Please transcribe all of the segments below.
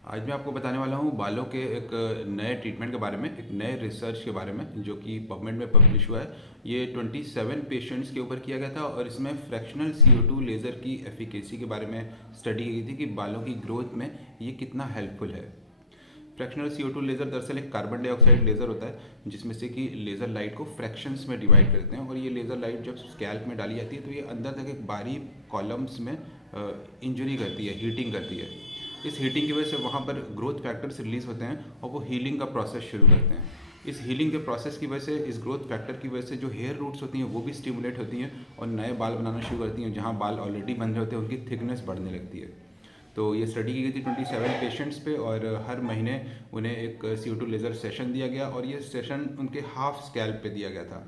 आज मैं आपको बताने वाला हूँ बालों के एक नए ट्रीटमेंट के बारे में, एक नए रिसर्च के बारे में जो कि पबमेड में पब्लिश हुआ है। ये 27 पेशेंट्स के ऊपर किया गया था और इसमें फ्रैक्शनल CO2 लेज़र की एफिकेसी के बारे में स्टडी की गई थी कि बालों की ग्रोथ में ये कितना हेल्पफुल है। फ्रैक्शनल CO2 लेज़र दरअसल एक कार्बन डाइऑक्साइड लेज़र होता है जिसमें से कि लेज़र लाइट को फ्रैक्शंस में डिवाइड करते हैं और ये लेज़र लाइट जब स्कैल्प में डाली जाती है तो ये अंदर तक एक बारीक कॉलम्स में इंजरी करती है, हीटिंग करती है। इस हीटिंग की वजह से वहाँ पर ग्रोथ फैक्टर्स रिलीज होते हैं और वो हीलिंग का प्रोसेस शुरू करते हैं। इस हीलिंग के प्रोसेस की वजह से, इस ग्रोथ फैक्टर की वजह से जो हेयर रूट्स होती हैं वो भी स्टिमुलेट होती हैं और नए बाल बनाना शुरू करती हैं। जहाँ बाल ऑलरेडी बन रहे होते हैं उनकी थिकनेस बढ़ने लगती है। तो ये स्टडी की गई थी 27 पेशेंट्स पे और हर महीने उन्हें एक CO2 लेज़र सेशन दिया गया और ये सेशन उनके हाफ स्कैल्प पे दिया गया था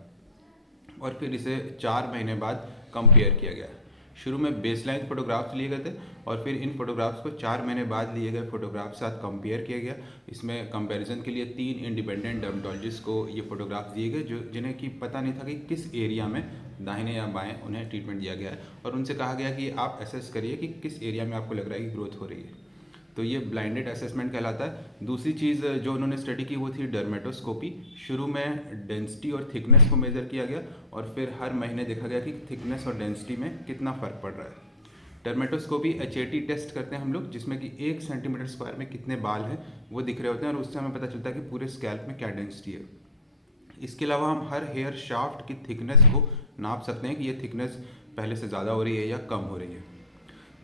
और फिर इसे 4 महीने बाद कंपेयर किया गया। शुरू में बेसलाइन फोटोग्राफ्स लिए गए थे और फिर इन फोटोग्राफ्स को 4 महीने बाद लिए गए फोटोग्राफ्स के साथ कंपेयर किया गया। इसमें कंपैरिजन के लिए 3 इंडिपेंडेंट डर्मेटोलॉजिस्ट को ये फोटोग्राफ्स दिए गए जो जिन्हें कि पता नहीं था कि किस एरिया में दाहिने या बाएं उन्हें ट्रीटमेंट दिया गया है और उनसे कहा गया कि आप असेस करिए कि किस एरिया में आपको लग रहा है कि ग्रोथ हो रही है। तो ये ब्लाइंडेड असेसमेंट कहलाता है। दूसरी चीज़ जो उन्होंने स्टडी की वो थी डर्मेटोस्कोपी। शुरू में डेंसिटी और थिकनेस को मेज़र किया गया और फिर हर महीने देखा गया कि थिकनेस और डेंसिटी में कितना फ़र्क पड़ रहा है। डर्मेटोस्कोपी HAT टेस्ट करते हैं हम लोग जिसमें कि 1 सेंटीमीटर स्क्वायर में कितने बाल हैं वो दिख रहे होते हैं और उससे हमें पता चलता है कि पूरे स्कैल्प में क्या डेंसिटी है। इसके अलावा हम हर हेयर शाफ्ट की थिकनेस को नाप सकते हैं कि ये थिकनेस पहले से ज़्यादा हो रही है या कम हो रही है।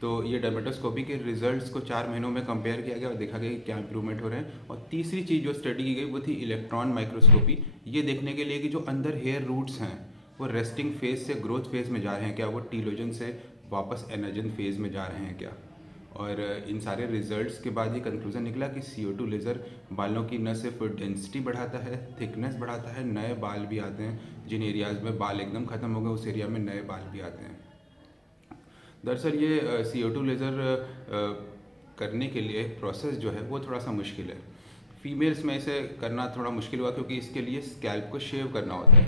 तो ये डर्मेटोस्कोपी के रिजल्ट्स को 4 महीनों में कंपेयर किया गया और देखा गया कि क्या इंप्रूवमेंट हो रहे हैं। और तीसरी चीज़ जो स्टडी की गई वो थी इलेक्ट्रॉन माइक्रोस्कोपी। ये देखने के लिए कि जो अंदर हेयर रूट्स हैं वो रेस्टिंग फेज से ग्रोथ फेज में जा रहे हैं क्या, वो टीलोजन से वापस एनर्जन फेज में जा रहे हैं क्या। और इन सारे रिजल्ट्स के बाद ये कंक्लूजन निकला कि CO2 लेज़र बालों की न सिर्फ डेंसिटी बढ़ाता है, थिकनेस बढ़ाता है, नए बाल भी आते हैं। जिन एरियाज़ में बाल एकदम ख़त्म हो गए उस एरिया में नए बाल भी आते हैं। दरअसल ये CO2 लेज़र करने के लिए प्रोसेस जो है वो थोड़ा सा मुश्किल है। फीमेल्स में इसे करना थोड़ा मुश्किल हुआ क्योंकि इसके लिए स्कैल्प को शेव करना होता है।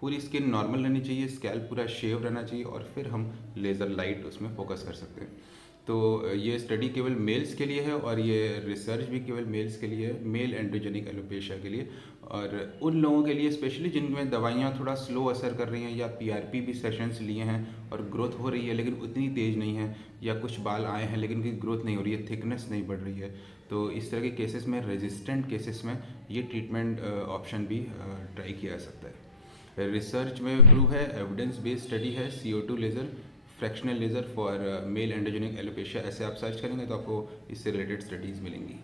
पूरी स्किन नॉर्मल रहनी चाहिए, स्कैल्प पूरा शेव रहना चाहिए और फिर हम लेज़र लाइट उसमें फोकस कर सकते हैं। तो ये स्टडी केवल मेल्स के लिए है और ये रिसर्च भी केवल मेल्स के लिए है, मेल एंड्रोजेनिक एलोपेशिया के लिए। और उन लोगों के लिए स्पेशली जिनमें दवाइयाँ थोड़ा स्लो असर कर रही हैं या PRP भी सेशंस लिए हैं और ग्रोथ हो रही है लेकिन उतनी तेज़ नहीं है, या कुछ बाल आए हैं लेकिन उनकी ग्रोथ नहीं हो रही है, थिकनेस नहीं बढ़ रही है। तो इस तरह के केसेस में, रेजिस्टेंट केसेस में ये ट्रीटमेंट ऑप्शन भी ट्राई किया जा सकता है। रिसर्च में प्रूव है, एविडेंस बेस्ड स्टडी है। CO2 laser, fractional laser for male androgenic alopecia, ऐसे आप सर्च करेंगे तो आपको इससे रिलेटेड स्टडीज़ मिलेंगी।